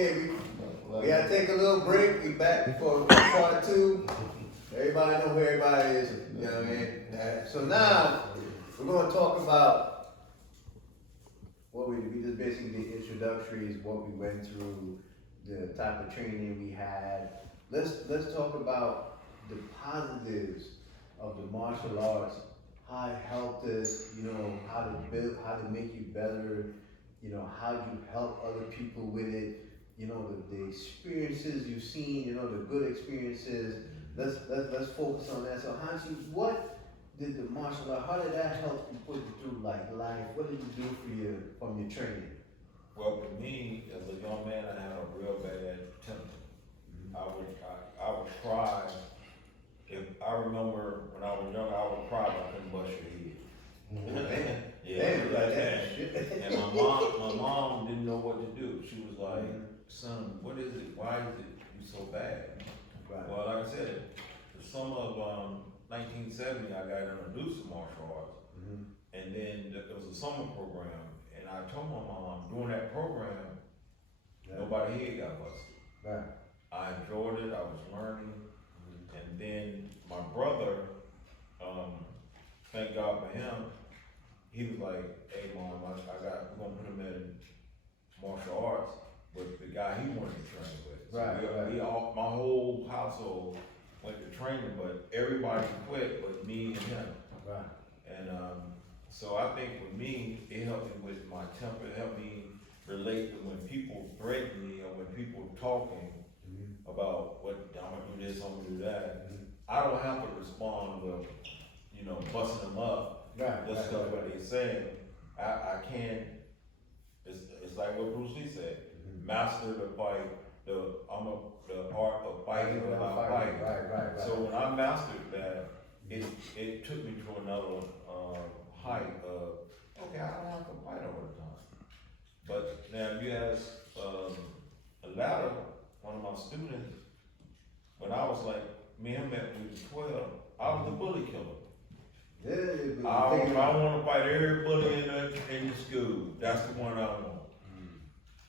Okay, we gotta take a little break. We back for part two. Everybody know who everybody is, you know what I mean? So now, we're gonna talk about what we just basically the introductories, what we went through, the type of training we had. Let's talk about the positives of the martial arts, how it helped us, you know, how to build, how to make you better, you know, how you help other people with it, you know, the experiences you've seen, you know, the good experiences. Let's focus on that. So Hansi, what did the martial art, how did that help you put you through like life? What did you do for you from your training? Well, for me, as a young man, I had a real bad temper. I would cry. If I remember when I was young, I would cry if I couldn't brush your head. And my mom didn't know what to do. She was like, son, what is it? Why is it you so bad? Right. Well, like I said, the summer of 1970, I got introduced to martial arts. And then there was a summer program, and I told my mom, during that program, nobody here got busted. Right. I enjoyed it, I was learning, and then my brother, thank God for him, he was like, hey mom, we're gonna put him in martial arts with the guy he wanted to train with. So my whole household went to training, but everybody quit but me and him. Right. And so I think for me, it helped me with my temper, it helped me relate to when people threaten me or when people talking about what I'm gonna do this, I'm gonna do that. I don't have to respond with, you know, busting them up. Just because what they saying. I can't. It's like what Bruce Lee said. Master the fight. The art of fighting without fighting. Right. So when I mastered that, it took me to another height of, okay, I don't have to fight all the time. But now if you ask a ladder, one of my students, when I was like, me and him met when we was 12, I was the bully killer. I want to fight every bully in the school. That's the one I want.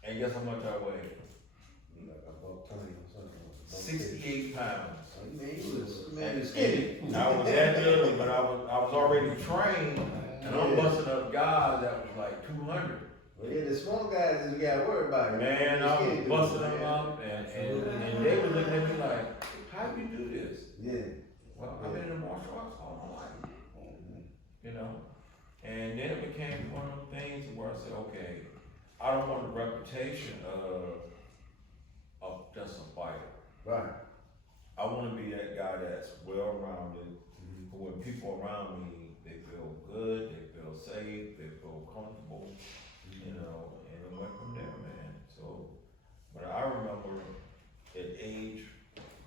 And guess how much I weigh? About 20 or something. 68 pounds. Man, skinny. I was that little, but I was already trained, and I'm busting up guys that was like 200. Well, yeah, the small guys, you gotta worry about it. Man, I was busting them up, and they were looking at me like, how do you do this? Yeah. Well, I've been in the martial arts all my life. You know? And then it became one of them things where I said, okay, I don't want the reputation of just a fighter. Right. I want to be that guy that's well-rounded, who when people around me, they feel good, they feel safe, they feel comfortable, you know, and it went from there, man. So, but I remember at age,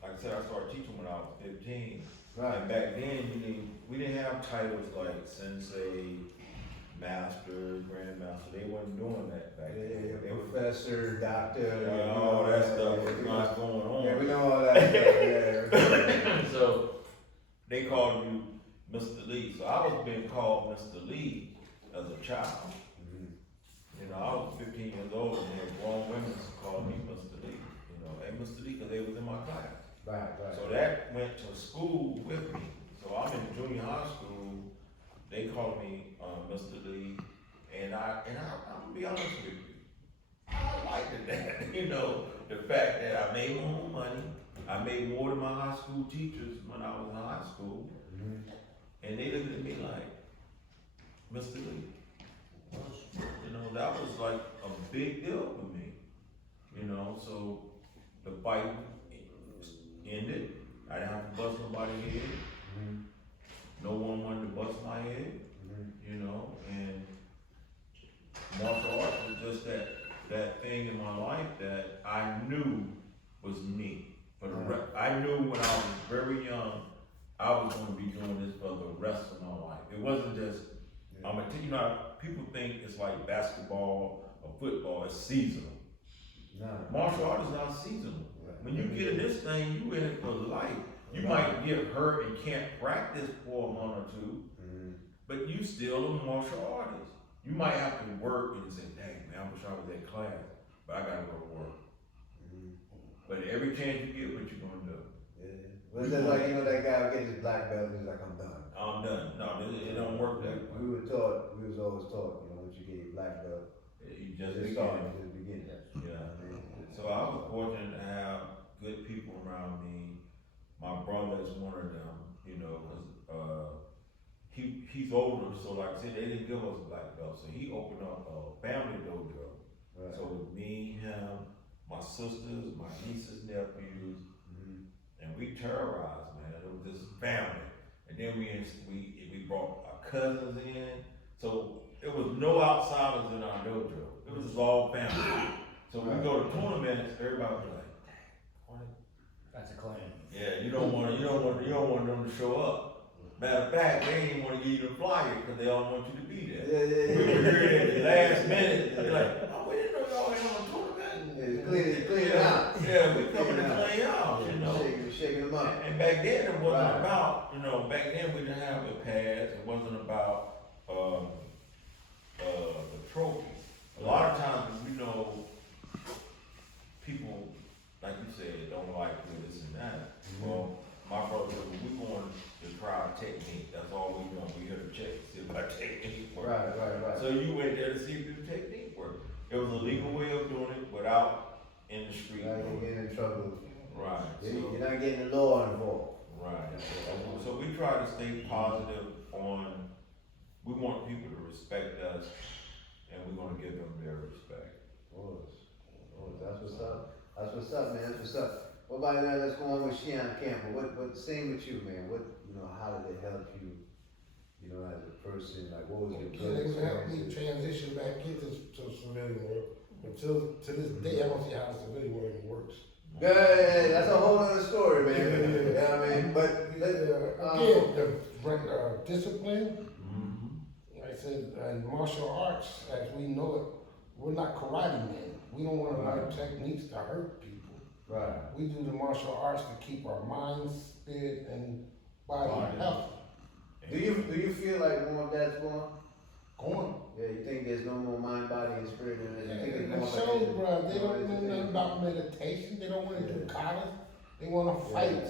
like I said, I started teaching when I was 15. Right. And back then, we didn't have titles like sensei, master, grandmaster. They wasn't doing that back then. Yeah, professor, doctor, all that stuff was not going on. Yeah, we know all that stuff. So they called you Mr. Lee. So I was being called Mr. Lee as a child. You know, I was 15 years old, and there were grown women called me Mr. Lee. You know, hey Mr. Lee, because they was in my class. Right. So that went to school with me. So I'm in junior high school. They called me Mr. Lee, and I'm gonna be honest with you. I liked that, you know, the fact that I made my own money. I made more than my high school teachers when I was in high school, and they looked at me like, Mr. Lee. You know, that was like a big deal for me. You know, so the fight ended. I didn't have to bust nobody's head. No one wanted to bust my head. You know, and martial arts was just that thing in my life that I knew was me. I knew when I was very young, I was going to be doing this for the rest of my life. It wasn't just, you know, people think it's like basketball or football, it's seasonal. Martial art is not seasonal. When you get in this thing, you in it for life. You might get hurt and can't practice for a month or two, but you still a martial artist. You might have to work and say, dang man, I wish I was in class, but I gotta go to work. every chance you get, what you gonna do? Yeah. But it's just like, you know, that guy who gets his black belt, he's like, I'm done. I'm done. No, it don't work that way. We was always taught, you know, once you get your black belt, You just just begin. start at the beginning. Yeah. So I was fortunate to have good people around me. My brother is one of them, you know, cause, he's older, so like I said, they didn't give us a black belt, so he opened up a family dojo. Right. So it was me, him, my sisters, my nieces, nephews, and we terrorized, man. It was just family. And then we brought our cousins in, so it was no outsiders in our dojo. It was just all family. So when we go to tournaments, everybody was like, "What?" That's a clan. Yeah, you don't want them to show up. Matter of fact, they didn't want to give you the flyer because they all want you to be there. Yeah. We were here at the last minute. They're like, "Oh, we didn't know y'all had a tournament." Clean it out. Yeah, we coming to clean out, you know. Shaking them up. And back then it wasn't Right. about, you know, back then we didn't have the pads. It wasn't about the trophies. A lot of times, you know, people, like you said, don't like this and that. Well, my brother, we going to try our technique. That's all we doing. We here to check, see if our technique works. Right. So you went there to see if your technique worked. It was a legal way of doing it without in the street. Now you're getting in trouble. Right. You're not getting the law involved. Right. So we try to stay positive on, we want people to respect us, and we're gonna give them their respect. That's what's up. That's what's up, man. That's what's up. What about that? Let's go on with Sheon Campbell. What same with you, man? How did it help you, as a person? Like, what was your good It helped me experience? transition back into civilian work. Until to this day, I don't see how civilian work works. Yeah, that's a whole other story, man. Yeah. You know what I mean? But Again, the discipline, Mm-hmm. like I said, and martial arts, as we know it, we're not karate men. We don't want to learn techniques to hurt people. right. We do the martial arts to keep our minds, spirit, and body healthy. Do you feel like more of that's going? Going. Yeah, you think there's no more mind, body, and spirit in it? You think it's And more so, like bro, they don't know nothing about meditation. They don't want to do katas. They want to fight.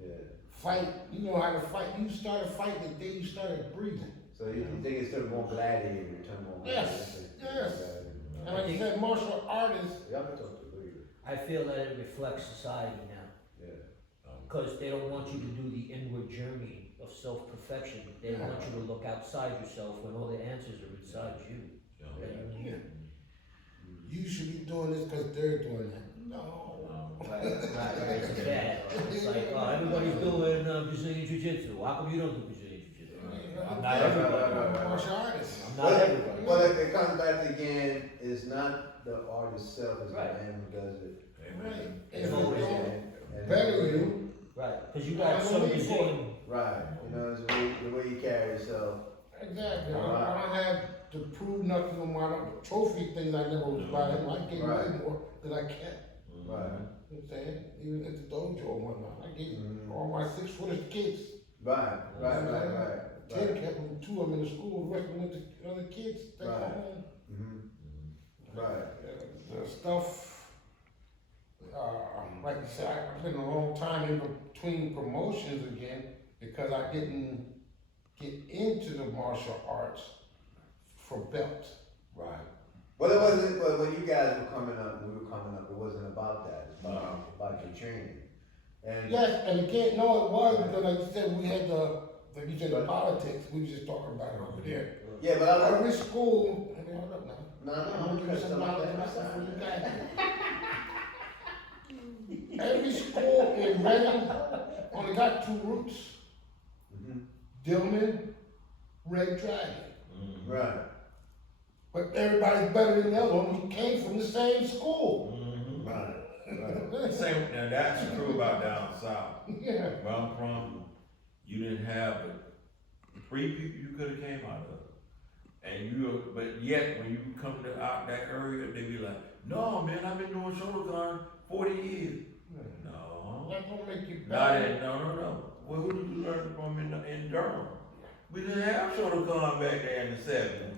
Yeah. Fight. You know how to fight. You started fighting the day you started breathing. So you think it's still more gladiator, turn more Yes, yes. gladiator. And like I said, martial artists, Y'all can talk to me. I feel that it reflects society now, Yeah. because they don't want you to do the inward journey of self-perfection. They want you to look outside yourself when all the answers are inside you. that you need. you should be doing this because they're doing that. No. Right, it's bad. It's like, oh, everybody's doing Brazilian Jiu-Jitsu. How come you don't do Brazilian Jiu-Jitsu? I'm not everybody. Martial artists. I'm not everybody. Well, it comes back again, it's not the artist self, it's the Right. man who does it. Right. It's If always you don't And- better you, Right, because you got some Brazilian. Right, it's the way you carry yourself. exactly. I don't have to prove nothing on my trophy things. I never was by him. I gave Right. way more than I can. Right. You know what I'm saying? Even at the dojo and whatnot. I gave Mhm. all my 6-footers kids. Right. 10 kept them, 2 of them in the school, the rest of them went to other kids. They Right. go home. Right. The stuff, like I said, I've been a long time in between promotions again because I didn't get into the martial arts for belts. Right. Well, it wasn't, but when you guys were coming up, it wasn't about that, it's about your training. And Yes, and again, no, it was because like you said, we had like you said, the politics, we was just talking about it over there. yeah, but I Every school, I mean, hold up now. no, I'm gonna give you some knowledge myself when you got here. Every school in Reading only got 2 routes. Dillman, Red Dragon. Right. But everybody's better than the other one. We came from the same school. Right. Same, and that's true about down south. Yeah. Where I'm from, you didn't have but 3 people you could have came out of. And but yet when you come to out that area, they be like, no man, I've been doing Shotokan 40 years. No. That's gonna make you Not better. in, no. Well, who did you learn from in Durham? We didn't have Shotokan back there in the 70s.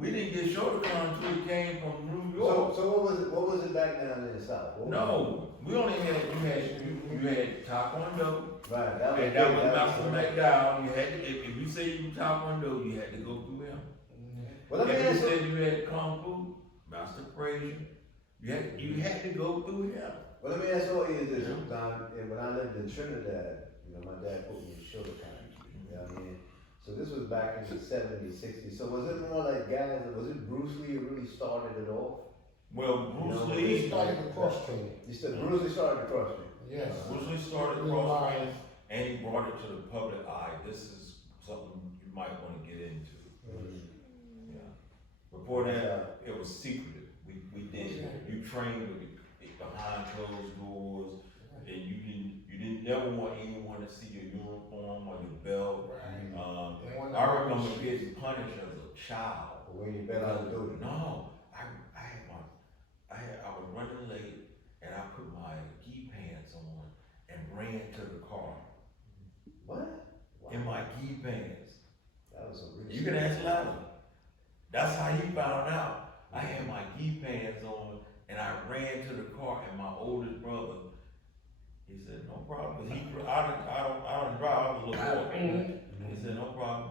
We didn't get Shotokan until we came from New So, York. so what was it back down in the south? What was No, we only had, you had Taekwondo, it? Right, that was. and that big, was Malcolm big. McDowell. You had to, if you say you Taekwondo, you had to go through him. Well, let me If you ask you, said you had Kung Fu, Master Frazier, you had to go through him. well, let me ask all you this, Don, and when I lived in Trinidad, you know, my dad put me in Shotokan, you know what I mean? So this was back in the 70s, 60s, so was it more like guys, was it Bruce Lee who really started it off? Well, You know, Bruce He Lee, started the cross training, You said Bruce Lee started the CrossFit? yes. Bruce Lee started Real cross life. and he brought it to the public eye. This is something you might want to get into. Yeah. Before that, it was secretive. We did. You trained with behind closed doors, and you didn't never want anyone to see your uniform or your belt. I remember getting punished as a child. But when you bet on the dude? No, I was running late and I put my gi pants on and ran to the car What? in my gi pants. That was a really. You can ask Lally. That's how he found out. I had my gi pants on and I ran to the car, and my oldest brother, he said, no problem. 'Cause I don't drive, I was a little boy. He said, no problem.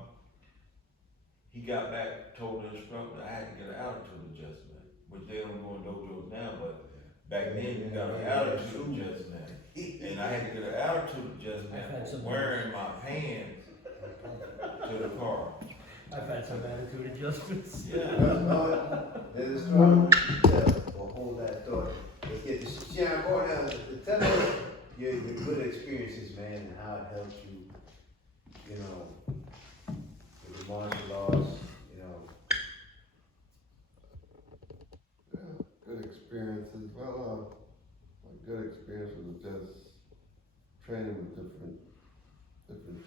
He got back, told the instructor I had to get an altitude adjustment, which they don't go in dojos now, but back then you got an altitude adjustment. And I had to get an altitude I've had some- adjustment wearing my pants to the car. I've had some attitude adjustments. Yeah. There's a strong detail, or hold that thought. Let's get to Sharon Cornell, tell us your good experiences, man, and how it helped you, you know, with the martial arts, you know. Yeah, good experiences. Well, a good experience was just training with different teachers.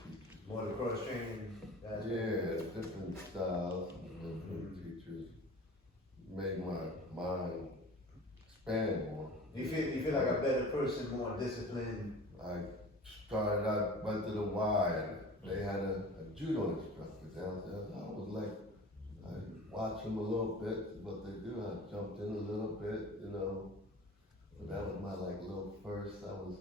More the cross training. Yeah, different styles, and different teachers made my mind expand more. You feel like a better person, more disciplined. I went to the Y, and they had a judo instructor downstairs. I was like, I watched them a little bit, what they do. I jumped in a little bit, you know. But that was my little first. I was,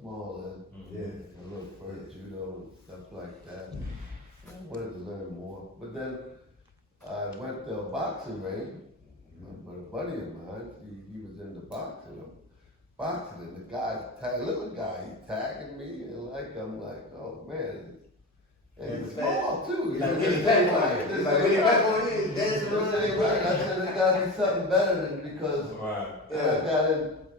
small then. Yeah. A little first judo and stuff like that. I wanted to learn more. But then I went to a boxing ring. But a buddy of mine, he was into boxing. And the guy, little guy, he tagging me, and I'm like, oh man. And he's small too. Like Willie Pep on you. It's like Willie Pep on you, dancing around. Right. I said there gotta be something better than because Right.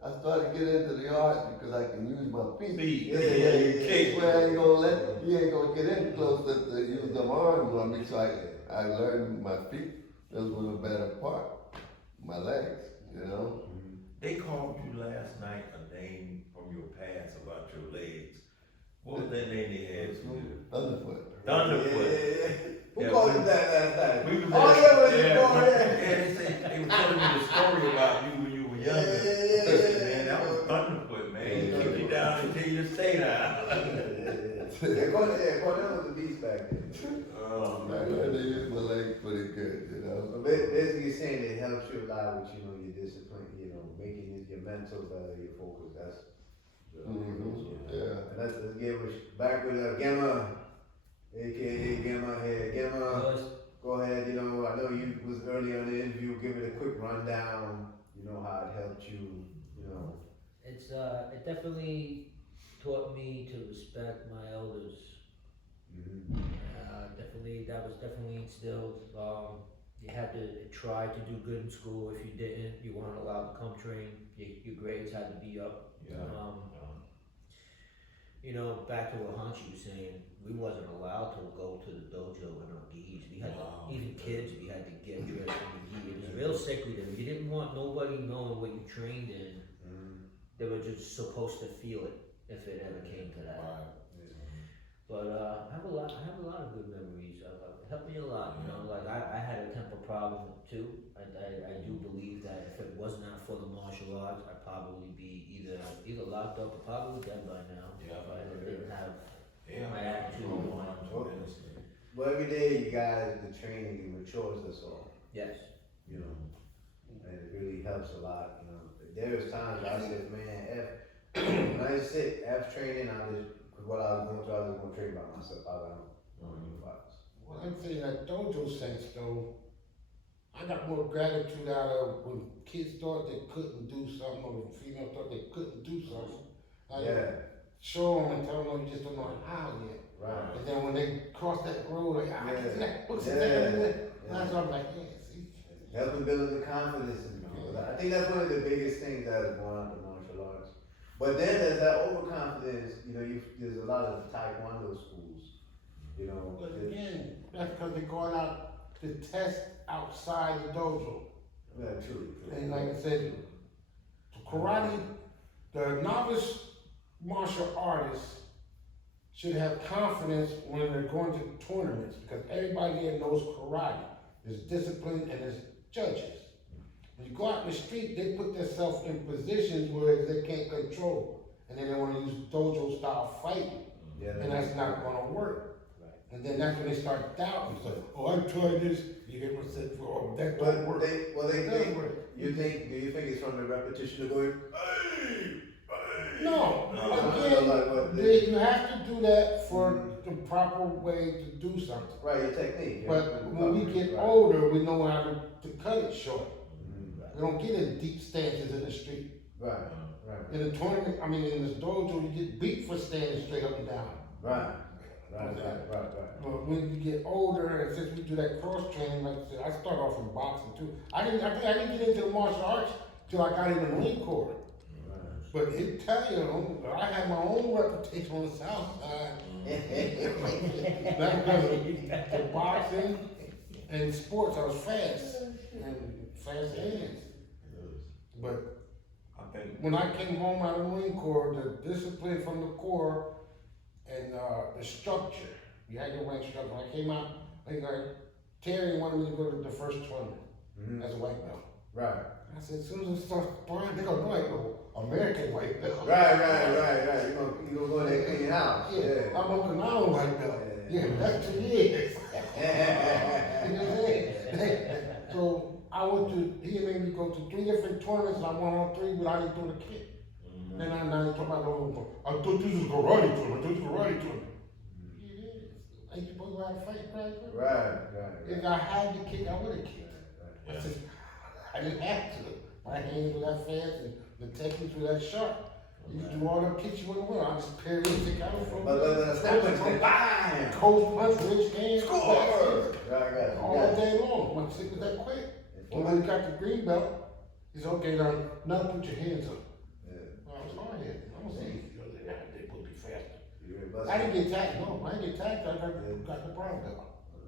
I started getting into the art because I can use my feet. Feet. Yeah. Kick. Where he ain't gonna get in close to use them arms on me, so I learned my feet. Those were the better part, my legs, you know. They called you last night a name from your past about your legs. What was that name they had for you? Thunderfoot. Thunderfoot. Who Yeah, called we- you that last night? We was Oh, at- yeah, was it yeah, born there? yeah, they were telling me the story about you when you were younger. Man, that was Thunderfoot, man. He kicked you down until you stay down. Cornell was a beast back then. I learned to use my legs pretty good, you know. So basically, you're saying it helps you a lot with, your discipline, making your mental better, your focus, that's. Yeah. And let's get back with Gemma, aka Gemma here. Gemma, go ahead, I know you was early on the interview, give it a quick rundown, how it helped you, It's, it definitely taught me to respect my elders. That was definitely instilled. You had to try to do good in school. If you didn't, you weren't allowed to come train. Your grades had to be up. Back to what Hanshi was saying, we wasn't allowed to go to the dojo in our gis. We had to, even kids, we had to get dressed in the gi. It was real sickly there. You didn't want nobody knowing what you trained in. They were just supposed to feel it if it ever came to that. But I have a lot of good memories. It helped me a lot. I had a temper problem too. I do believe that if it was not for the martial arts, I'd probably be either locked up or probably dead by now. If I didn't have my attitude. Well, every day you guys, the training, it matures us all. Yes. you know, and it really helps a lot, you know. There was times I said, man, when I sit F training, cause what I was going through, I was gonna train by myself, I was on new fights. Well, I'm saying that dojo sense though, I got more gratitude out of when kids thought they couldn't do something, or the female thought they couldn't do something. I Yeah, show them and tell them, no, you just don't know how yet. right. And then when they cross that road, like, I can see that, what's Yeah. that? Yeah. That's what I'm like, yeah, see. Helping build the confidence in people. I think that's one of the biggest things that is going on in martial arts. But then there's that overconfidence, you know, there's a lot of taekwondo schools, you know. But again, that's because they're going out to test outside the dojo. Yeah, true. And like I said, karate, the novice martial artists should have confidence when they're going to tournaments, because everybody there knows karate. There's discipline and there's judges. When you go out in the street, they put themselves in positions where they can't control, and then they want to use dojo style fighting, Yeah, and that's not going to work. Right. And then that's when they start doubting. So, oh, I tried this. You hear what said, oh, that But don't work. do It doesn't work. you think it's from the repetition of going, hey, hey? No, No. again, Like what you have to do that for the proper way to do something. Right, your technique. But when we get Right. older, we know how to cut it short. Mhm. We don't get in deep stances in the street. Right, right, In the tournament, I mean, in this dojo, you get beat for standing straight up and down. right, right. But when you get older, and since we do that cross training, like I said, I started off in boxing too. I think I didn't get into the martial arts till I got in the Marine Corps. But it tell you, I had my own reputation on the South Side. That because of the boxing and sports, I was fast and fast hands. But I think, when I came home out of the Marine Corps, the discipline from the Corps and the structure, you had your rank structure. When I came out, like Terry wanted me to go to the first tournament as a white belt. Right, I said, as soon as I start sparring, they gonna know I go American white belt. right. You gonna go there and clean house. Yeah, I'm Okinawa white belt. Yeah, that's 2 years. You know what I'm saying? So I went to, he made me go to 3 different tournaments, and I won all 3 without even doing a kick. Then I now talk about, I thought this was karate tournament. Yeah, ain't you supposed to know how to fight, right? Right. If I had to kick, I would have kicked. I said, I didn't have to. My hands were that fast and the techniques were that sharp. You do all them kicks you wouldn't win. I just parry and kick out from But snap and bam! coast punch, rich hand, Score! Right. all day long. When it was that quick. And when you got the green belt, he said, okay, now put your hands up. Well, I was hard headed. I'm gonna say, they put me faster. I didn't get tagged, no, I didn't get tagged, I got the brown belt.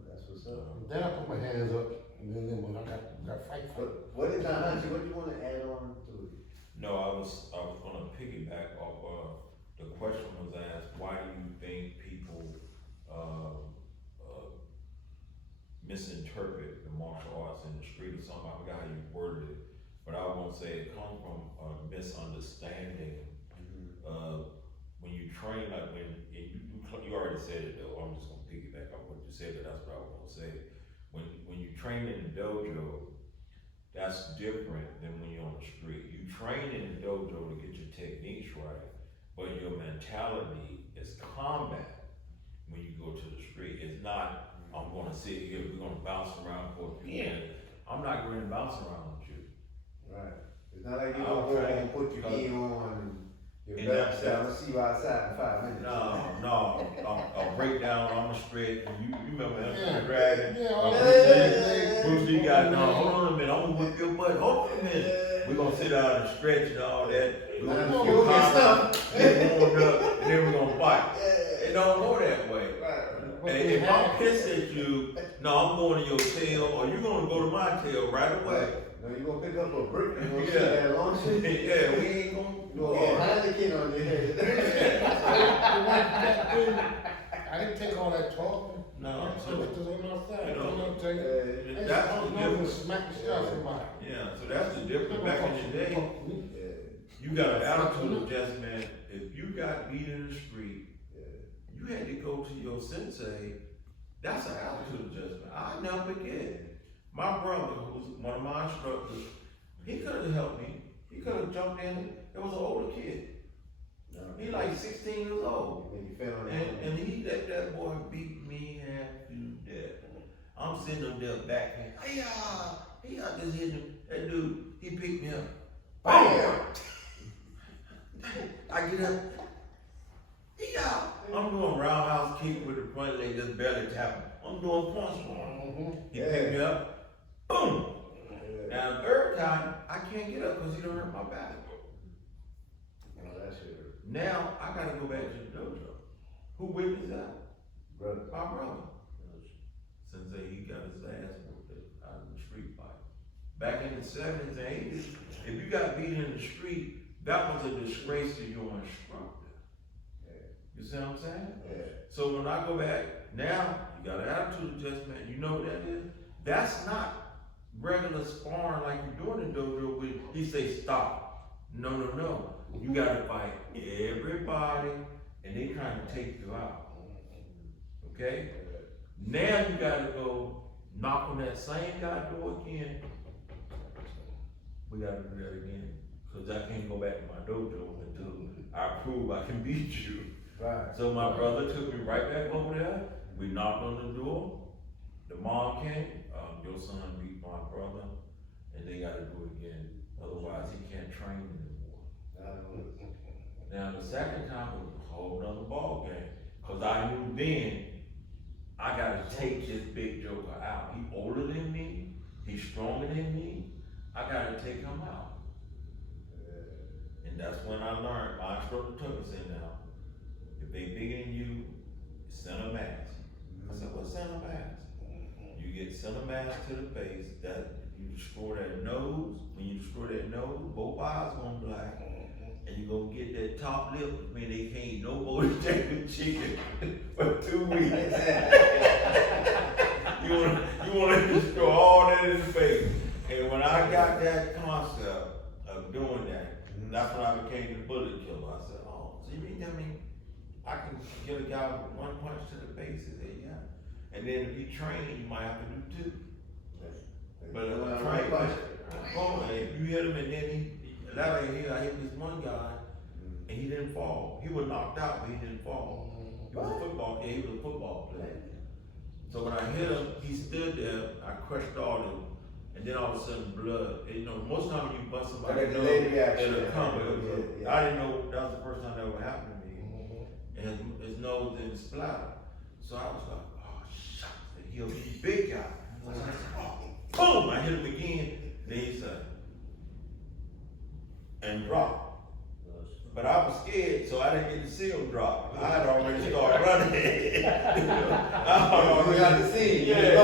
That's what's up. Then I put my hands up, and then when I got fight. But what did what do you wanna add on to it? no, I was gonna piggyback off, the question was asked, why do you think people, misinterpret the martial arts in the street or something? I forgot how you worded it, but I won't say it comes from a misunderstanding. When you train, like you already said it though, I'm just gonna piggyback off what you said, but that's what I was gonna say. When you train in the dojo, that's different than when you're on the street. You train in the dojo to get your techniques right, but your mentality is combat when you go to the street. It's not, I'm gonna sit here, we're gonna bounce around for a few minutes. I'm not going to bounce around with you. Right. It's not like you gonna go there and put your gi on and And your belt that's- down, let's see you outside in 5 minutes. No, I'll break down, I'm a straight, and you remember Yeah. Enter the Dragon? Yeah, Bruce Lee got, no, hold on a minute, I'm gonna whip your butt, hold on a minute. We're gonna sit out and stretch and all that. We're Now, gonna you get get calm, stuff. get warmed up, and then we're gonna fight. It don't go that way. Right. And if I'm pissed at you, no, I'm going to your tail, or you're gonna go to my tail right away. No, you gonna pick up a brick and gonna Yeah. sit there and launch it. Yeah, we ain't gonna You do gonna all get that. Heineken on your head. I didn't take all that talking. No, I so, just went outside. you know, I'm gonna tell you. Yeah. that's the I'm gonna difference. smack the shit out of somebody. Yeah, so that's the difference. Back in the day, Yeah. you got an attitude adjustment. If you got beat in the street, you had to go to your sensei. That's an attitude adjustment. I'll never forget. My brother, who's one of my instructors, he could have helped me. He could have jumped in. There was an older kid. He like 16 years old. When you fell on And he let that boy beat me half to death. I'm sitting up there backhand. Hey, he out just hitting him. That dude, he picked me up. Bam! I get up. He out. I'm doing roundhouse kick with the front leg just barely tapping. I'm doing punch for him. He picked me up. Boom. Yeah. Now the third time, I can't get up because he done hurt my back. Oh, that shit hurt. Now I gotta go back to the dojo. Who witnessed that? Brother. My brother. Sensei, he got his ass whooped out in the street fight. Back in the 70s and 80s, if you got beat in the street, that was a disgrace to your instructor. You see what I'm saying? Yeah. So when I go back, now you got an attitude adjustment. You know what that is? That's not regular sparring like you do in the dojo with, he say stop. No. You gotta fight everybody and they trying to take you out. Okay? Now you gotta go knock on that same guy door again. We gotta do that again. Cause I can't go back to my dojo until I prove I can beat you. Right. So my brother took me right back over there. We knocked on the door. The mom came, your son beat my brother, and they gotta do it again. Otherwise he can't train anymore. Now the second time was a whole nother ball game. Cause I knew then I gotta take this big joker out. He older than me, he's stronger than me. I gotta take him out. And that's when I learned, my instructor took me, said now, if they bigger than you, center mass. I said, what's center mass? You get center mass to the face, that you destroy that nose. When you destroy that nose, both eyes gonna black. And you gonna get that top lip, I mean they can't eat no more than chicken for 2 weeks. you wanna destroy all that in the face. And when I got that concept of doing that, that's when I became the bullet killer. I said, oh, so you mean tell me I can kill a guy with one punch to the face? He said, yeah. And then if you train, you might have to do 2. But if I train, if you hit him and then I hit this one guy and he didn't fall. He was knocked out, but he didn't fall. He was a football player. So when I hit him, he stood there, I crushed all of him, and then all of a sudden blood. And, most times when you bust somebody, it'll come. I didn't know that was the first time that ever happened to me. And his nose didn't splatter. So I was like, oh, shucks, he'll be a big guy. So I said, oh, boom, I hit him again. Then he said, and drop. But I was scared, so I didn't get to see him drop. I had already started running. We got to see. Yeah.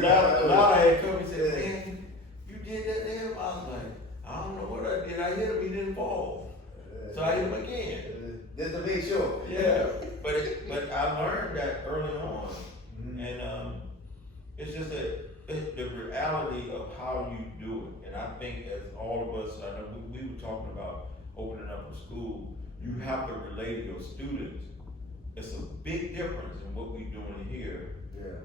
Now I had come and said, man, you did that to him? I was like, I don't know what I did. I hit him, he didn't fall. So I hit him again. Just to make sure. Yeah. But I learned that early on. And it's just the reality of how you do it. And I think as all of us, I know we were talking about opening up a school, you have to relate to your students. It's a big difference in what we're doing here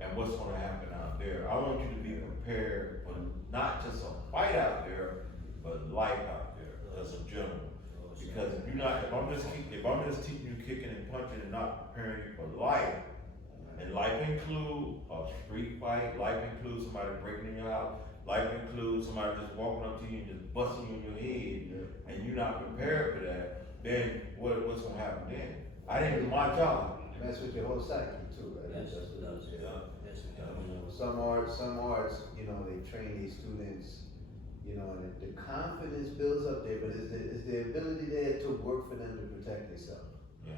and what's gonna happen out there. I want you to be prepared for not just a fight out there, but life out there as a general. Because if I'm just teaching you kicking and punching and not preparing you for life, and life includes a street fight, life includes somebody breaking in your house, life includes somebody just walking up to you and just busting you in your head, and you're not prepared for that, then what's gonna happen then? I didn't do my job. Mess with your whole psyche too, right? Yes, it does. Yes, it does. You know, some arts, they train these students, and the confidence builds up there, but is the ability there to work for them to protect themselves? Yeah.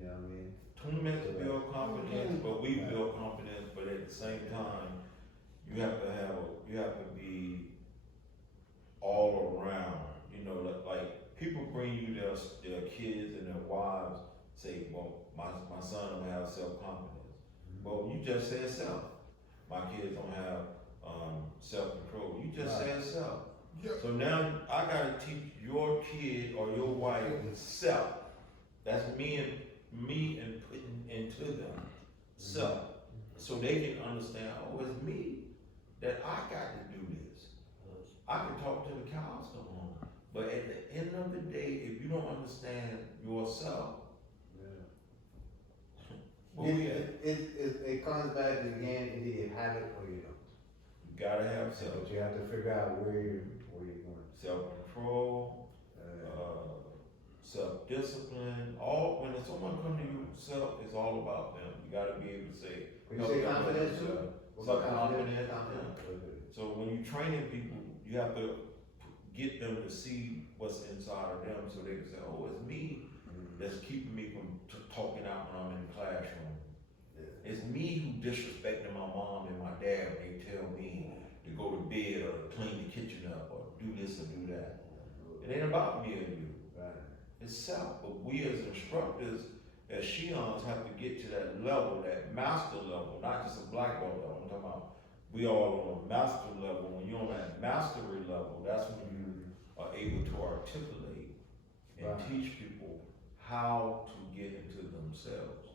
You know what I mean? Tournaments build confidence, but we build confidence, but at the same time, you have to be all around, like people bring you their kids and their wives, say, well, my son don't have self-confidence. Well, you just said self. My kids don't have self-control. You just said self. So now I gotta teach your kid or your wife self. That's me and putting into them self. So they can understand, oh, it's me that I got to do this. I can talk to the cows come home, but at the end of the day, if you don't understand yourself, where we at? It comes back again, either you have it or you don't. You gotta have But you have to figure out where you're going. self-control, self-discipline, when someone come to you, self is all about them. You gotta be able to say. When you say help them confidence too? themselves. What about Self-confidence, confidence? yeah. So when you training people, you have to get them to see what's inside of them so they can say, oh, it's me that's keeping me from talking out when I'm in the classroom. Yeah. It's me who disrespecting my mom and my dad when they tell me to go to bed or to clean the kitchen up or do this or do that. It ain't about me or you. Right. It's self, but we as instructors, as Shions, have to get to that level, that master level, not just a black belt level. I'm talking about we all on a master level. When you're on that mastery level, that's when you are able to articulate and Right. teach people how to get into themselves.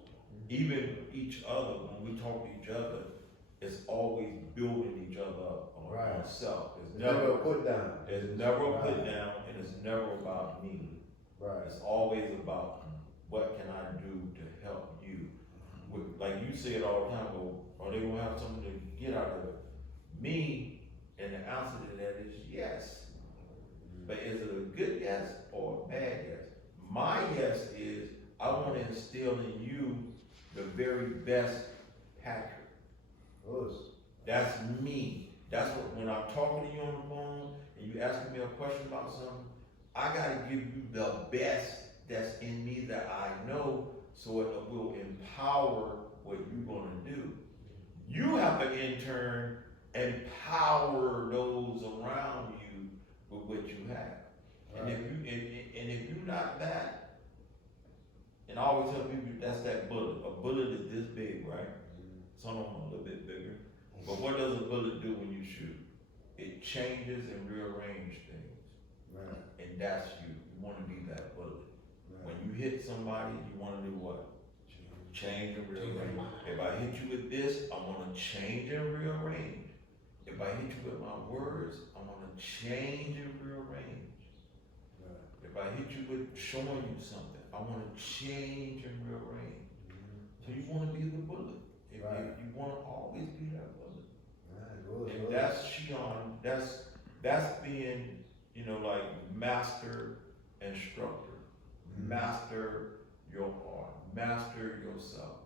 Even each other, when we talk to each other, it's always building each other up on Right. self. It's Never never, put down. there's never a put Right. down, and it's never about me. Right. It's always about what can I do to help you. Like you say it all the time, well, are they gonna have something to get out of it? Me, and the answer to that is yes. But is it a good yes or a bad yes? My yes is I want to instill in you the very best Patrick. Those. That's me. That's what, when I'm talking to you on the phone and you asking me a question about something, I gotta give you the best that's in me that I know so it will empower what you're gonna do. You have to in turn empower those around you with what you have. And if you, and if you're not that, and I always tell people that's that bullet. A bullet is this big, right? Some of them are a little bit bigger. But what does a bullet do when you shoot? It changes and rearranges things. Right. And that's you. You wanna be that bullet. When Right. you hit somebody, you wanna do what? Change and rearrange. If I hit you with this, I wanna change and rearrange. If I hit you with my words, I wanna change and rearrange. Right. If I hit you with showing you something, I wanna change and rearrange. So you wanna be the bullet. If Right. you wanna always be that bullet. Right. Those. And that's Shion, that's being, you know, like master instructor. Master your art, master yourself.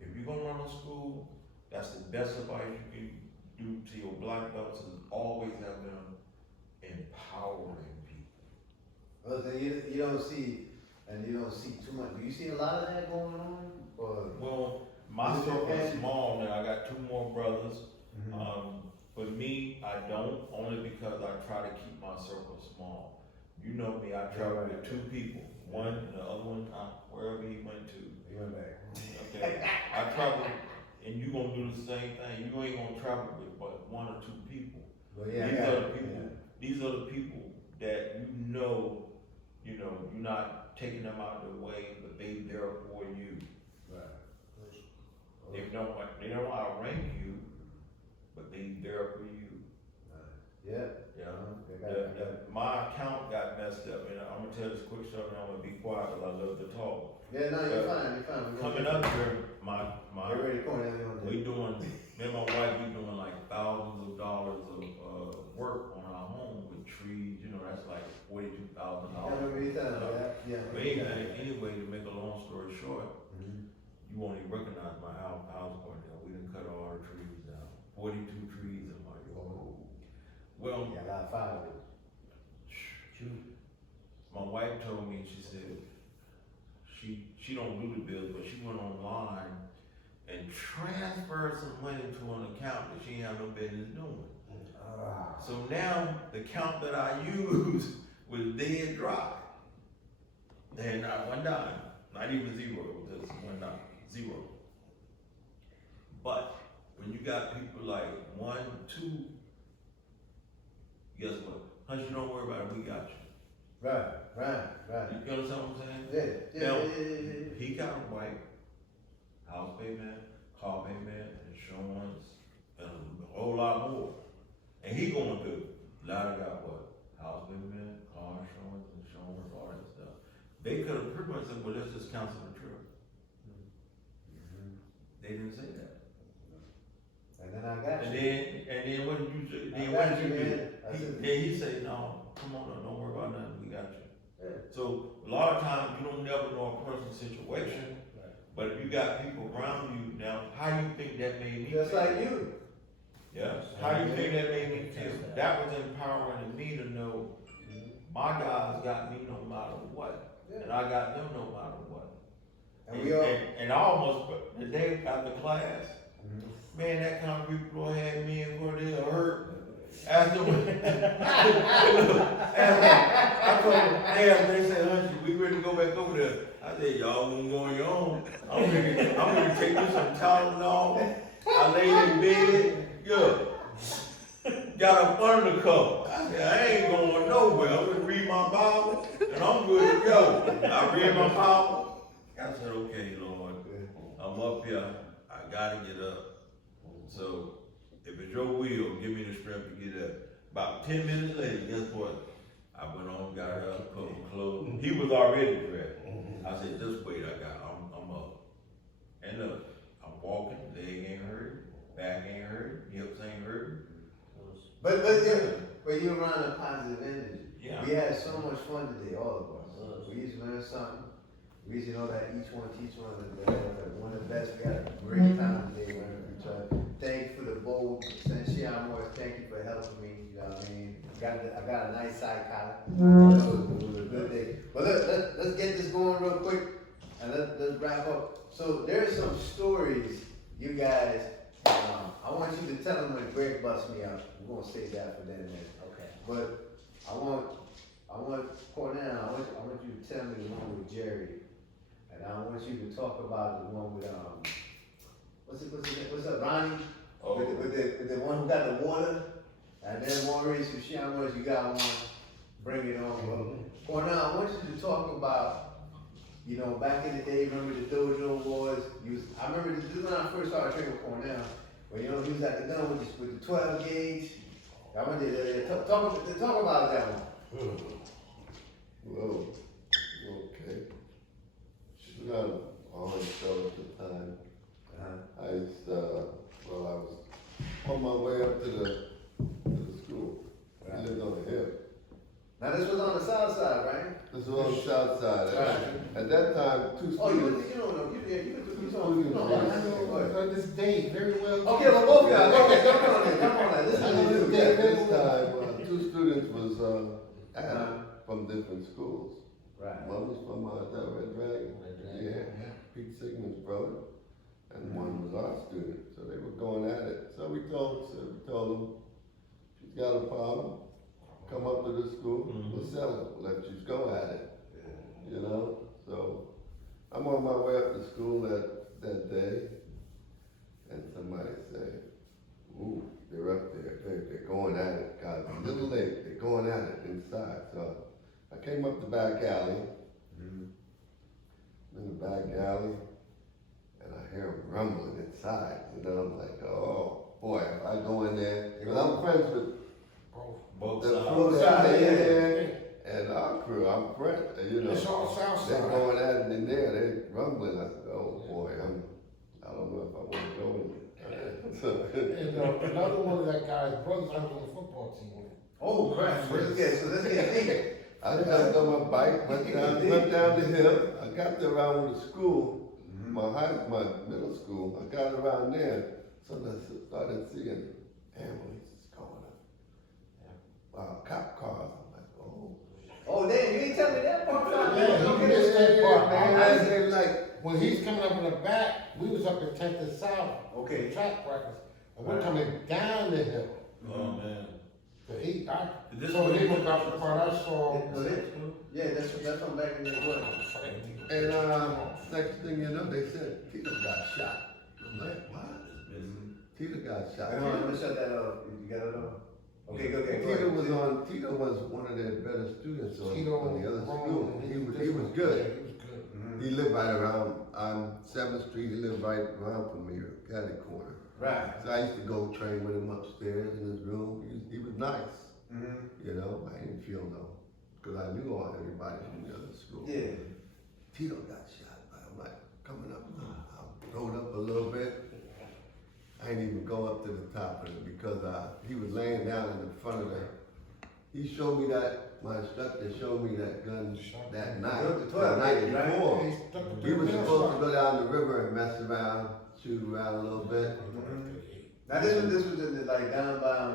If you're gonna run a school, that's the best advice you can do to your black belts is always have them empowering people. Well, then you don't see, and you don't see too much. Do you see a lot of that going on? Or Well, my Is it circle okay? is small now, I got two more brothers. For me, I don't, only because I try to keep my circle small. You know me, I travel with two people, one and the other one, wherever he went to. you went back. Okay, I travel, and you gonna do the same thing, you ain't gonna travel with but one or two people. But yeah, These I got are it. the people, these are the people that you know, you're not taking them out of the way, but they there for you. Right. They don't outrank you, but they there for you. Yeah. Yeah. I got it. My account got messed up, and I'm gonna tell this quick story, and I'm gonna be quiet because I love to talk. Yeah, no, you're fine, you're fine. Coming up here, Get ready to come down here on we this. doing, me and my wife, we doing like thousands of dollars of work on our home with trees, you know, that's like $42,000. I remember you telling me that, yeah. But anyway, to make a long story short, you won't even recognize my house part now. We done cut all our trees down. 42 trees in my yard. Well, Yeah, I got 5 of them. my wife told me, she said, she don't do the bills, but she went online and transferred some money to an account that she ain't have no business doing. So now, the account that I used was dead dry. And not one dime, not even zero, it was just one dime, zero. But when you got people like 1, 2, guess what? Hush, you don't worry about it, we got you. Right. You understand what I'm saying? Yeah. Now, he got a wife, house payment, car payment, insurance, and a whole lot more. And he going through, Ladder got what? House payment, car insurance, all that stuff. They could have pretty much said, well, let's just cancel the trip. They didn't say that. And then I got And you. then what did you say? I Then got what did you, you do? man. I said- Then he said, no, come on, don't worry about nothing, we got you. Yeah. So a lot of times you don't never know a person's situation, but if you got people around you now, how do you think that made me feel? Just like you. Yes, how do you think that made me feel? That was empowering to me to know my guys got me no matter what, and I got them no matter what. And we all. And I almost, the day after class, man, that kind of people had me and Cordell hurt. After, I told them, hey, they said, Hunchy, we ready to go back over there. I said, y'all won't go on your own. I'm gonna take you some Tylenol. I laid in bed, yeah. Got up under the cover. I said, I ain't going nowhere. I'm gonna read my Bible and I'm good to go. I read my Bible. I said, okay, Lord, I'm up here. I gotta get up. So, if it's your will, give me the strength to get up. About 10 minutes later, guess what? I went on, got up, put my clothes. He was already dressed. I said, just wait, I'm up. And look, I'm walking, leg ain't hurt, back ain't hurt, hips ain't hurt. But you're around a positive energy. Yeah. We had so much fun today, all of us. We used to learn something. We used to know that each one teach one of the best. We had a great time today learning from each other. Thank you for the bold Senshia Morris. Thank you for helping me. You know what I mean? I got a nice side collar. It was a good day. But let's get this going real quick and let's wrap up. So there's some stories, you guys. I want you to tell them when Greg busts me out. We're gonna save that for then. Okay. But I want Cornell. I want you to tell me the one with Jerry, and I want you to talk about the one with what's up, Ronnie? Oh. With the one who got the water, and then Maurice and Shamus, you got one. Bring it on. But Cornell, I want you to talk about. You know, back in the day, remember the dojo wars? I remember this is when I first started training with Cornell. When you know he was at the gun with the 12 gauge. I went to talk about that one. Whoa, okay. She got on the show at the time. I used I was on my way up to the school. I lived on the hill. Now this was on the south side, right? This was on the south side. Right. At that time, two Oh, students. you don't know. I know this day very well. Okay, well both guys. Okay, come on. This I know is this day At very this well. time, two students was added from different schools. Right. One was from that Red Dragon. Yeah, Pete Sigmund's brother, and one was our student. So they were going at it. So we told them, she's got a problem. Come up to the school, we'll settle it, we'll let you go at it. You know? So I'm on my way up to school that day, and somebody say, ooh, they're up there, they're going at it. God, a little late, they're going at it inside. So I came up the back alley, in the back alley, and I hear them rumbling inside. You know, I'm like, oh boy, if I go in there, because I'm friends with Both the sides. crew sides, that's yeah. in there, and our crew, I'm friends, you know. It's all south They're side. going at it in there, they're rumbling. I said, oh boy, I don't know if I want to go in there. And another one of that guy's brothers, I was on the football team with. Oh crap. Okay, so let's get deep. I jumped on my bike, went down the hill. I got there around the school, my middle school. I got around there, so I started seeing ambulances going up. Cop cars. I'm like, oh. Oh damn, you ain't tell me that part. Yeah, Okay, missed that part. Man, they're like, When he's coming up in the back, we was up in 10th and South. Okay. Track practice. And we're coming down the hill. Oh, man. So he, I, This so one- he was out the part I saw. Was it? Yeah, that's from back in the day. and next thing you know, they said, Tito got shot. I'm like, what? Tito got shot. Hold on, I'm gonna shut that off. You got it off? Okay, go ahead. Tito was one of their better students on the other Roman, school. He was Yeah, good. he was good. He lived right around on 7th Street. He lived right around from me, Caddy Corner. Right. So I used to go train with him upstairs in his room. He was nice, Mm-hmm. you know. I didn't feel no, because I knew all everybody from the other school. Yeah. Tito got shot. I'm like coming up. I rode up a little bit. I didn't even go up to the top of it because he was laying down in the front of the. He showed me that. My instructor showed me that gun that night. The The 12 night gauge, right? before. He stuck it He to was the supposed to middle go down the river and mess around, shoot around a little bit. Now this was in the, like down by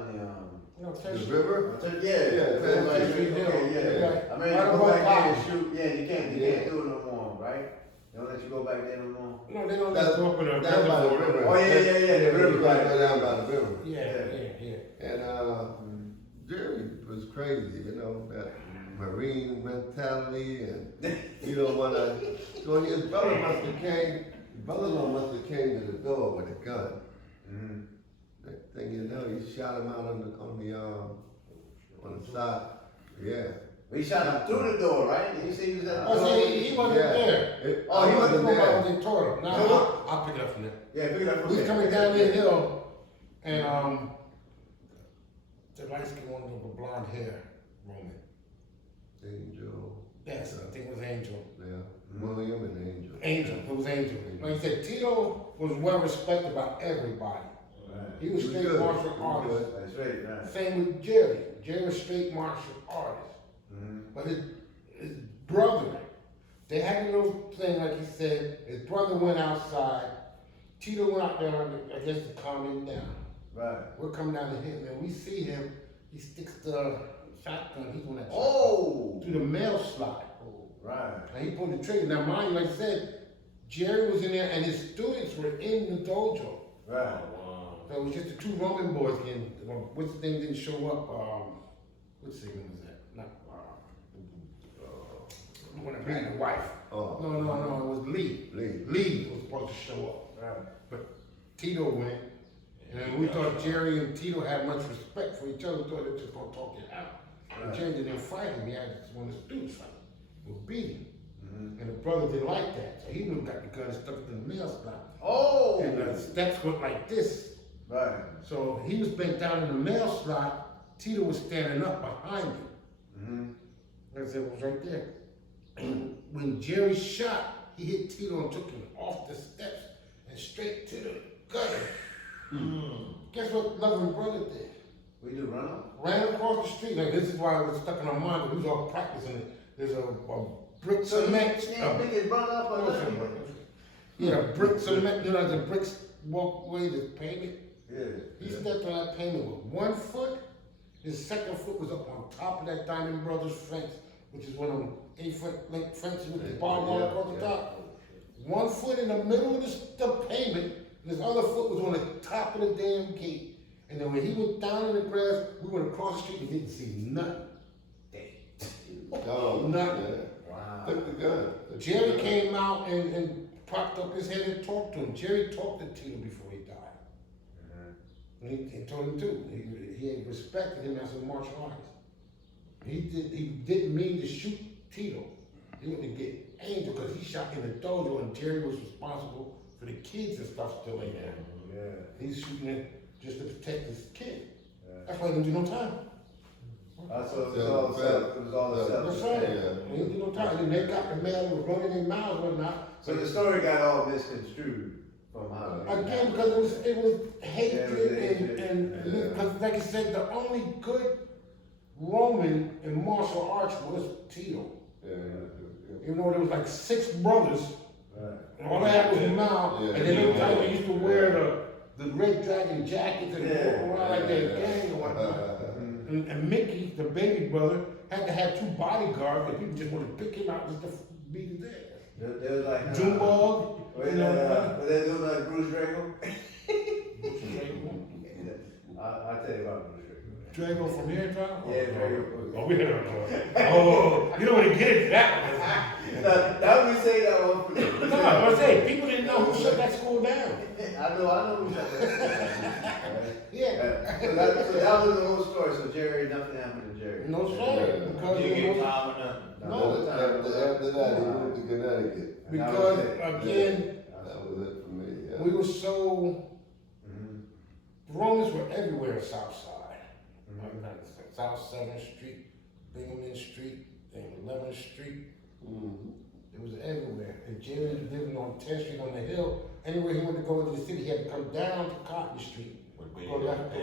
No, The Church Street. river? yeah, Yeah, like, Church Street Hill. okay, yeah. Yeah. I mean, Right you go above back there and Bob's. shoot. Yeah, you can't Yeah. do it no more, right? They don't let you go back there no more. No, they don't That's- let you open a That's by the river. river. Oh, yeah, the river, Right right. down by the river. Yeah. And Jerry was crazy, you know, that Marine mentality, and you don't wanna. So his brother must have came. Brother-in-law must have came to the door with a gun. Mm-hmm. That thing, you know, he shot him out on the side. Yeah. We shot him through the door, right? Did you say he was at the Oh, door? see, he wasn't Yeah. there. Oh, he wasn't I there. was in Toro. Now, So- I'll pick it up from there. Yeah, pick it up from We was there. coming down the hill, and the light skin one with the blonde hair, Roman. Angel. Yes, I think it was Angel. Yeah. William and Angel. Angel, it was Angel. Like I said, Tito was well respected by everybody. Right. He was He was straight good. martial He was artist. That's right, right. Same with Jerry. Jerry was straight martial artist. Mm-hmm. But his brother, they had a little thing, like he said, his brother went outside. Tito went out there, I guess, to calm him down. Right. We're coming down the hill, and we see him, he sticks the shotgun, he's on that Oh! shotgun, through the mail slot. Right. And he pulled the trigger. Now, mind you, like I said, Jerry was in there, and his students were in the dojo. Right. So it was just the two Roman boys again. What's his name didn't show up? What's his name was that? Not, the one that married the wife. Oh. No, it was Lee. Lee. Lee was supposed to show up. Right. Tito went, and then we thought Jerry and Tito had much respect for each other. We thought they were just gonna talk it out. And Jerry didn't fight him. He had one of his students fight him. He was beating him. Mm-hmm. And the brother didn't like that. So he went and got the gun and stuck it in the mail slot. Oh! And the steps went like this. Right. So he was bent down in the mail slot. Tito was standing up behind him. Mm-hmm. Like I said, it was right there. And when Jerry shot, he hit Tito and took him off the steps and straight to the gutter. Guess what Loving Brother did? We do run up? Ran across the street. Like, this is why it was stuck in our mind. We was all practicing it. There's a brick So cement. you didn't think it run up or nothing? Yeah, brick cement. You know, the bricks walkway, the pavement. Yeah. He stepped on that pavement with 1 foot. His second foot was up on top of that Diamond Brothers fence, which is one of them 8-foot length fences with the barbed wire across the top. 1 foot in the middle of the pavement, and his other foot was on the top of the damn gate. And then when he went down in the grass, we went across the street and didn't see nothing. Oh, Nothing. yeah. Wow. Took the gun. Jerry came out and propped up his head and talked to him. Jerry talked to Tito before he died. And he told him too. He had respected him as a martial artist. He didn't mean to shoot Tito. He went to get Angel because he shot in the dojo and Jerry was responsible for the kids and stuff still in there. Yeah. He's shooting it just to protect his kid. Yeah. That's why he didn't do no time. So it was all self. It was all Yeah. self. That's right. Yeah. He didn't do no time. And they got the mail that was running their mouths and whatnot. So the story got all misconstrued from how. Again, because it was hatred hatred, and yeah. because like I said, the only good Roman in martial arts was Tito. Yeah. Even though there was like 6 brothers, Right. and all they had was mouth, Yeah. and then every time they used to wear the Red Dragon jackets and Yeah. walk around like their gang and whatnot. And Mickey, the baby brother, had to have 2 bodyguards, and people just wanted to pick him out just to beat his ass. There was like. Junebug, Were you know, they doing like Bruce Drago? I'll tell you about Bruce Drago. Drago from here, Drago? Yeah, Drago. Oh, we heard Oh, you don't want to get into that That we say that one for one. No, I was saying, people didn't know who shut that school down. I know we shut that. Yeah. So that was the whole story. So Jerry, nothing happened to Jerry. No, sir, because You it get was- time or nothing. No. After that, he moved to Connecticut. because again, That was it for me. Yeah. we were so the Romans were everywhere in South Side. South 7th Street, Binghamton Street, and 11th Street. It was everywhere. And Jerry was living on 10th Street on the hill. Anywhere he wanted to go into the city, he had to come down to Cotton Street. Go left to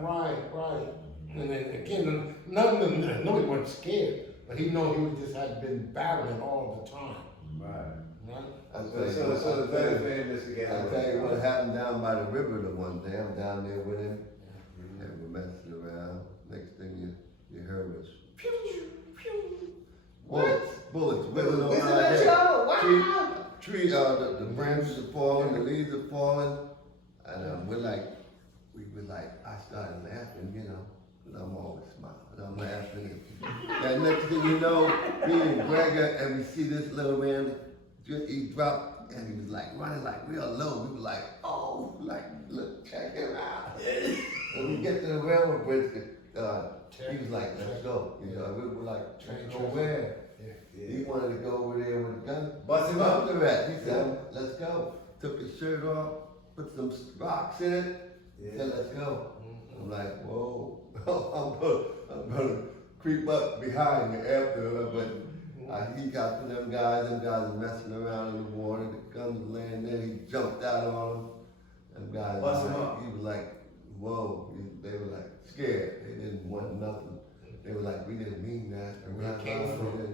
right. Right. And then again, nobody wasn't scared, but he know he just had been battling all the time. Right? So the better famous again. I tell you what happened down by the river the one day. I'm down there with him, and we're messing around. Next thing you heard was pew pew. Bullets whizzing over our head. Tree, the branches are falling, the leaves are falling, and we were like, I started laughing, you know, 'cause I'm always smiling, I'm laughing. And next thing you know, me and Gregor, and we see this little man, he dropped, and he was like running like real low. We were like, oh, like, look, check him out. When we get to the railroad bridge, he was like, let's go. You know, we were like, let's go where? He wanted to go over there with a gun. Bust him up. He said, let's go. Took his shirt off, put some rocks in it, said, let's go. I'm like, whoa, I'm gonna creep up behind you after her, but he got to them guys were messing around in the water, the guns were laying there, he jumped out on them. Them guys, Bust him up. he was like, whoa, they were like scared, they didn't want nothing. They were like, we didn't mean that.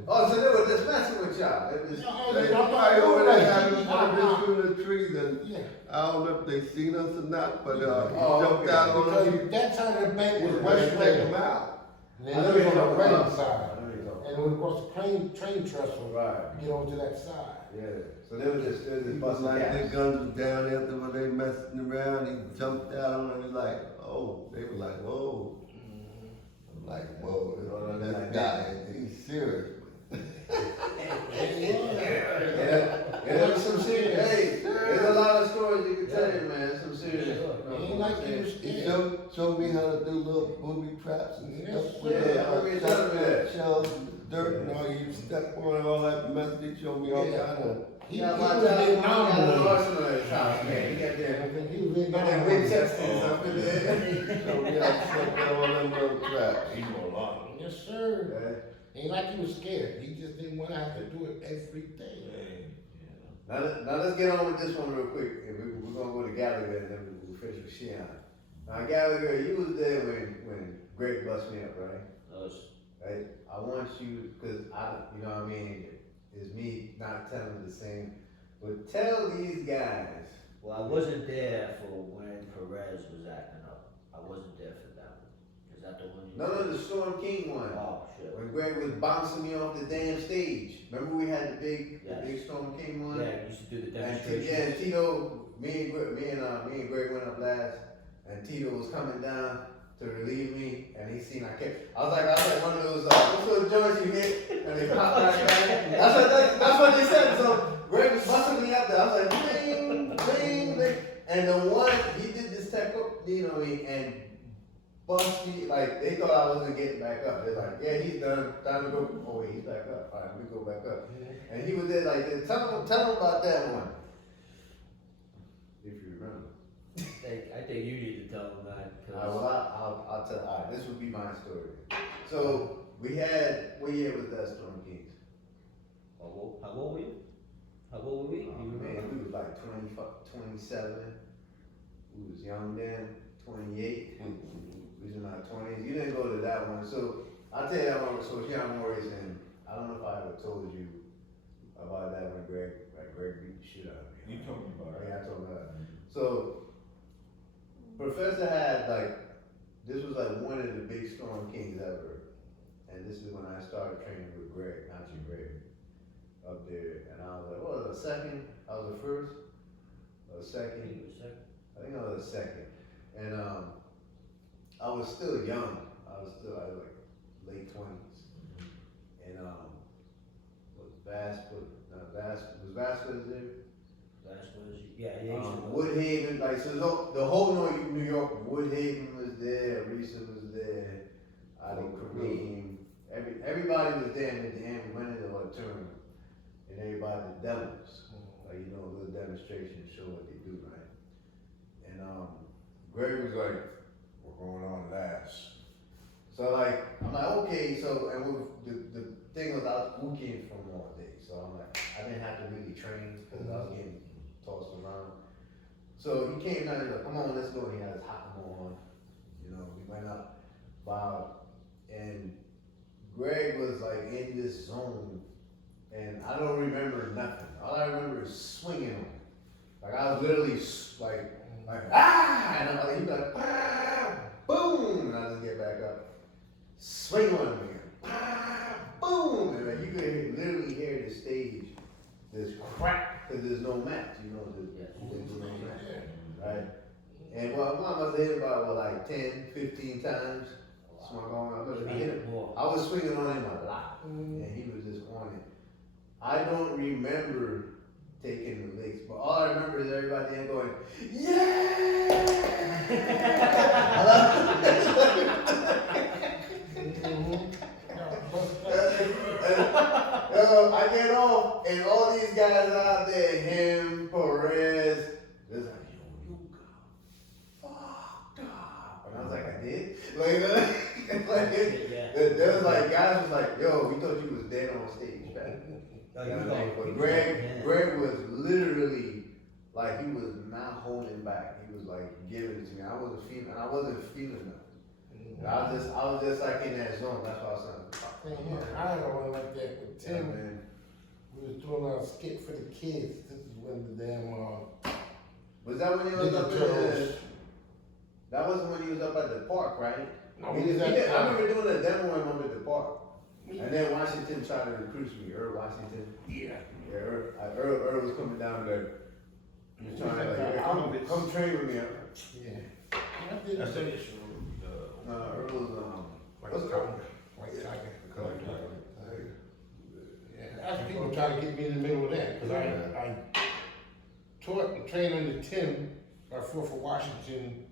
Oh, so they were just messing with y'all. It was, They probably over there having fun through the trees, and I don't know if they seen us or not, but he jumped out on them. Because that side of the bank was He West take Lake. them out. And then it was on the right side. I know you're talking. And it was across the train trestle. Right. To get over to that side. Yeah. So they were just He was busting like, their caps. guns was down after when they messing around. He jumped out on them. He like, oh, they were like, whoa. I'm like, whoa, this guy, he's serious. Yeah, there's some serious. Hey, there's a lot of stories you can tell you, man. Some serious. Ain't like he was He scared. showed me how to do little booby traps and stuff. Yeah, I remember you telling me that. Shells, dirt, and all you step on all that mess. He showed me all kind of. He Yeah, was my a child, Vietnam got an boy. arsenal at his house, man. He got that. He was a Got that Vietnam big boy. chest and stuff in there. Showed me how to set down all them little traps. He know a lot. Yes, sir. Ain't like he was scared. He just didn't want to have to do it every day. Now let's get on with this one real quick. And we're gonna go to Gallagher and then we'll finish with Sheehan. Now Gallagher, you was there when Greg bust me up, right? Right? I want you, cause you know what I mean, it's me not telling the same, but tell these guys. Well, I wasn't there for when Perez was acting up. I wasn't there for that one. Is that the one you? No, the Storm King one. Oh, shit. When Greg was bouncing me off the damn stage. Remember we had the Yes. big Storm King one? Yeah, we used to do the And demonstration. Tito, me and Greg went up last, and Tito was coming down to relieve me, and he seen I was like one of those, what's those joints you hit, and they pop right back. That's what they said. So Greg was busting me up there. I was like, bling, bling, bling. And the one, he did this tech up, you know what I mean, and bust me, like, they thought I wasn't getting back up. They're like, yeah, he's done, time to go. Oh wait, he's back up. All right, we go back up. And he was there like, tell him about that one. If you remember. I think you need to tell them that. Well, I'll tell. All right, this will be my story. So we had, what year was that Storm Kings? How old were you? How old were we? Oh, You man, remember? we was like 27. We was young then, 28. We was in our 20s. You didn't go to that one. So I'll tell you that one. So Sean Morris, and I don't know if I ever told you about that when Greg beat the shit out of me. You told me about it. Yeah, I told him that. So Professor had this was like one of the big Storm Kings ever. And this is when I started training with Greg, not you, Greg, up there. And I was like, what was the second? I was the first? Or the second? I think I was the second. And I was still young. I was like late 20s. And was Vasquez there? Yeah. Woodhaven, so the whole New York, Woodhaven was there, Arisa was there, Ali Kareem, everybody was there, and at the end we went into a tournament, and everybody, the demos, a little demonstration, show what they do, right? And Greg was like, we're going on last. So like, I'm like, okay, so, and the thing was I was weekend from all day, so I'm like, I didn't have to really train, cause I was getting tossed around. So he came down and like, come on, let's go, and he had his hot on, you know, we went up, wow, and Greg was like in this zone, and I don't remember nothing, all I remember is swinging on him. Like I was literally like ah, and I'm like, he like ah, boom, and I just get back up, swing on him again, ah, boom, and like you could literally hear the stage, this crack, cause there's no match, you know, there's no match, right? And well, I must have hit about like 10, 15 times. Swung on, I hit him. I was swinging on him a lot, and he was just on it. I don't remember taking the licks, but all I remember is everybody there going, I get off, and all these guys out there, him, Perez, they're like, yo, you got fucked up. And I was like, I did? There was like, guys was like, yo, we thought you was dead on stage, man. But Greg was literally, like, he was not holding back. He was like giving it to me. I wasn't feeling nothing. And I was just like in that zone. That's why I said, I had one like that with Tim. yeah, man. We was doing a skit for the kids. This is when the damn Was that when he was Ninja up Turtles. that wasn't when he was up at the park, right? No, He we was did- at, I remember doing a demo with him at the park. And then Washington tried to recruit me, Earl Washington. yeah. Yeah, Earl was coming down there. He was trying to like, yeah, come train with me. Yeah. I did That's that. the issue. Earl was, White what's it Tiger. called? White Tiger. Yeah, that's people try to get me in the middle of that, cause I taught and trained under Tim, I fought for Washington,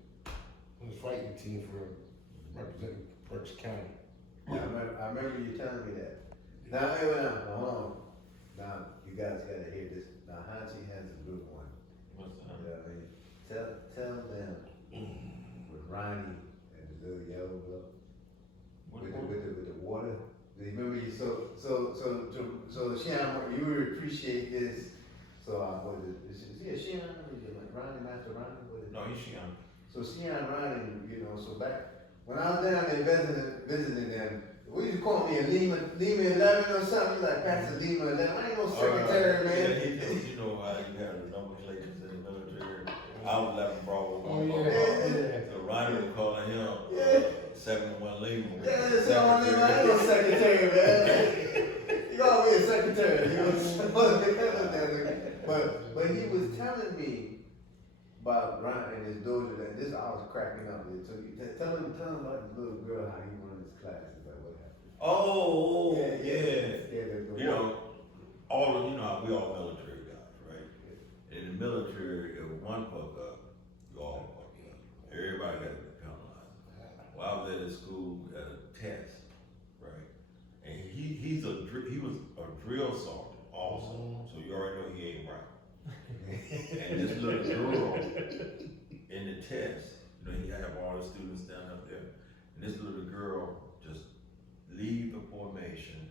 on the fighting team for representing Berks County. Yeah, I remember you telling me that. Now, hey, wait, now, hold on. Now, you guys gotta hear this. Now, Hansi has a good one. What's You that? know what I mean? Tell them with Ronnie and the little yellow glove. With the water. Remember you so Shian, you would appreciate this. So what is it? Is he a Shian? Like Ronnie, Master Ronnie? What is it? No, he's young. So Shian Ronnie, you know, so back when I was down there visiting them, we used to call me a Lima 11 or something. He's like Pastor Lima 11. I ain't no secretary, man. Yeah, you know how you had the nomenclatures in the military. I was 11 Bravo. Oh, yeah. So Ronnie was calling him Yeah. 7-1 Lima. Yeah, so I ain't no secretary, man. You gotta be a secretary. You know, but he was telling me about Ron and his dojo. That this I was cracking up. So tell him about the little girl how he won his classes. Like what happened? Oh, Yeah. You know, we all military guys, right? In the military, if one fuck up, you all fuck up. Everybody got to be penalized. Well, I was at his school at a test, right? And he was a drill sergeant also, so you already know he ain't right. And this little girl in the test, you know, he had all the students down up there, and this little girl just leave the formation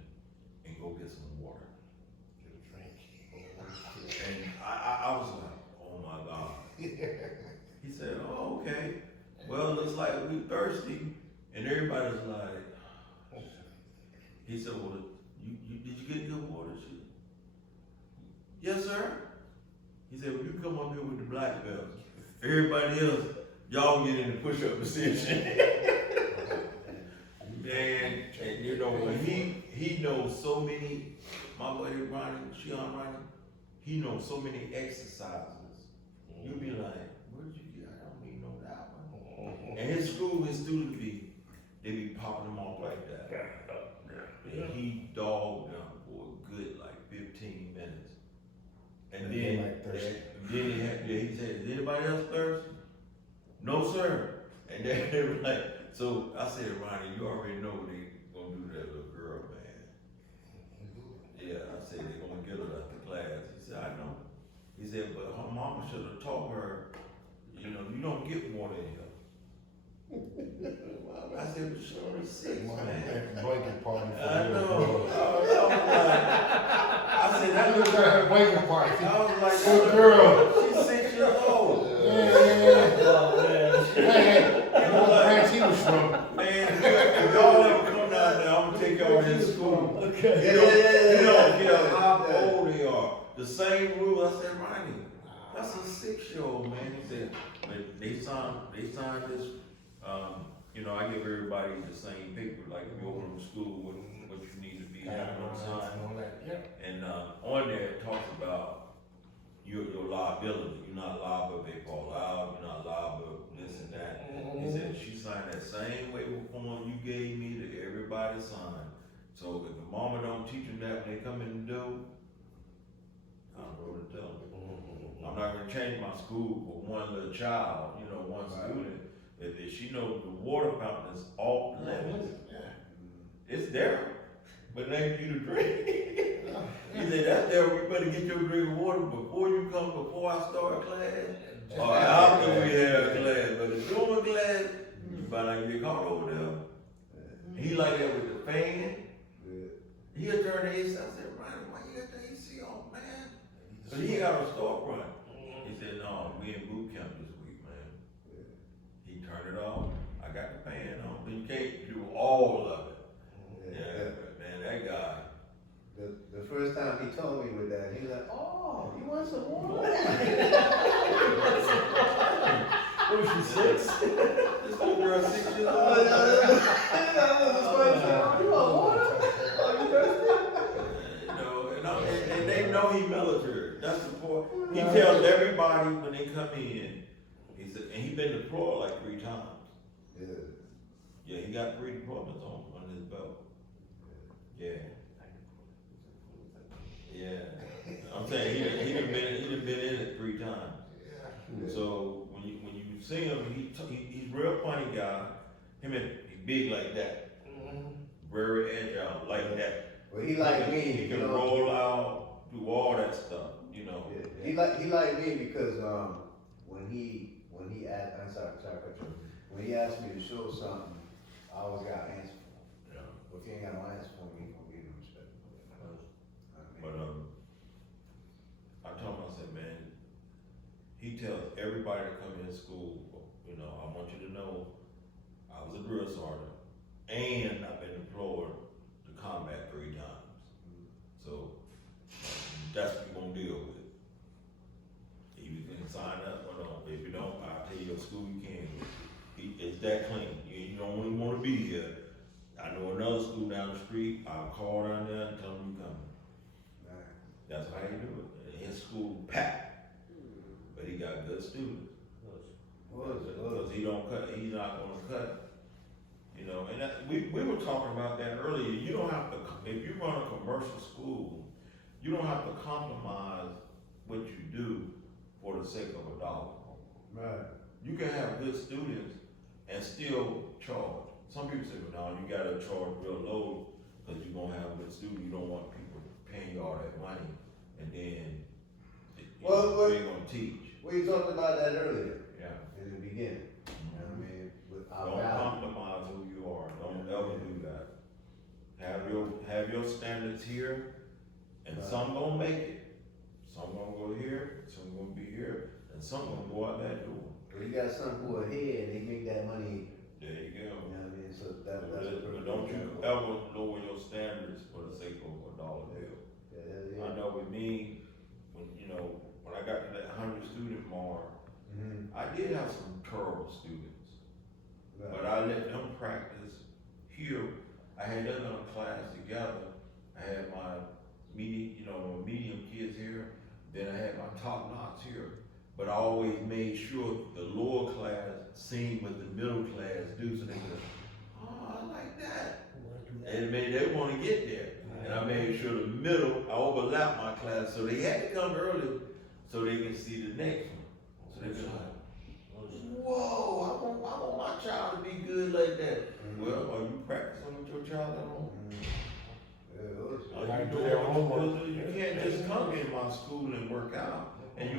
and go get some water. And I was like, oh my God. He said, oh, okay. Well, looks like we thirsty. And everybody's like, he said, well, did you get good water? She said, yes, sir. He said, well, you come up here with the black belts. Everybody else, y'all get in the push-up position. And you know, when he knows so many, my buddy Ronnie, Shion Ronnie, he knows so many exercises. You be like, where'd you get? I don't even know that one. And his school, his students they be popping them off like that. And he dogged them for a good like 15 minutes. And then, he said, is anybody else thirsty? No, sir. And then they were like, so I said, Ronnie, you already know what they gonna do to that little girl, man. Yeah, I said, they're gonna get her after class. He said, I know. He said, but her mama should have taught her, you know, you don't get water in here. 6, man. Blanket party for I you. know. I said, that Look little at that girl. blanket party. I was like, Good girl. She's 6 years old. Yeah. Oh, man. Hey, you know what branch he was from? Man, if y'all ever come down there, I'm gonna take y'all to school. Okay. You know, Yeah. how old they are. The same rule. I said, Ronnie, that's a 6-year-old, man. He said, but they signed this. You know, I give everybody the same paper. Like if you open the school, what you need to be having on sign. And on there it talks about your liability. You're not liable if they fall out. You're not liable this and that. He said she signed that same waiver form you gave me that everybody signed. So if the mama don't teach them that when they come in the door, I'm going to tell them. I'm not gonna change my school for one little child, one student. If she knows the water fountain is off limits, it's there, but it ain't for you to drink. He said, that's there, you better get your drink of water before I start class, or after we have class, but if during class, you better not get caught over there. He like that with the fan. He'll turn the AC. I said, Ronnie, why you got the AC on, man? But he got a storefront. He said, no, we in boot camp this week, man. He turned it off. I got the fan on. But you can't do all of it. Yeah, but man, that guy. The first time he told me with that, he was like, oh, you want some water? What was she, 6? This little girl 6 years old. You want water? Oh, you thirsty? And they know he military. That's the point. He tells everybody when they come in. He said, and he been deployed like 3 times. Yeah, he got 3 deployments on his belt. Yeah. I'm saying he done been in it 3 times. So when you see him, he's a real funny guy. He's big like that. Very agile like that. Well, he like me. He can roll out, do all that stuff, Yeah. He like me because when he asked, I'm sorry, when he asked me to show something, I always got an answer for him. Yeah. If he ain't got no answer for me, he gonna give him respect. But I told him, I said, man, he tells everybody that come in school, I want you to know I was a drill sergeant and I've been deployed to combat 3 times. So that's what you're gonna deal with. You can sign up or no. If you don't, I'll tell you your school you can. It's that clean. You don't even want to be here. I know another school down the street. I'll call down there and tell them you coming. That's how you do it. His school packed, but he got good students. Because he don't cut. He's not gonna cut. And we were talking about that earlier. You don't have to. If you run a commercial school, you don't have to compromise what you do for the sake of $1. Right. You can have good students and still charge. Some people say, well, no, you gotta charge real low because you're gonna have good students. You don't want people paying you all that money and then Well, they ain't gonna teach. We talked about that earlier Yeah. in the beginning. You know what I mean? With our Don't value. compromise who you are. Don't ever do that. Have your standards here, and some gonna make it. Some gonna go here, some gonna be here, and some gonna go out that door. Well, you got some who are here and they make that money. There you go. You know what I mean? So that's a But perfect don't you example. ever lower your standards for the sake of $1 bill. Yeah. I know with me, when I got to that 100 student mark, Mm-hmm. I did have some terrible students, Right. but I let them practice here. I had them in a class together. I had my medium kids here, then I had my top notch here. But I always made sure the lower class seen what the middle class do, so they could, oh, I like that. And they want to get there. And I made sure the middle, I overlapped my class, so they had to come early so they can see the next one. So they be like, whoa, I want my child to be good like that. Well, are you practicing with your child at home? Yeah, those- Are Gotta you do doing their what homework. you can't just come in my school and work out, and you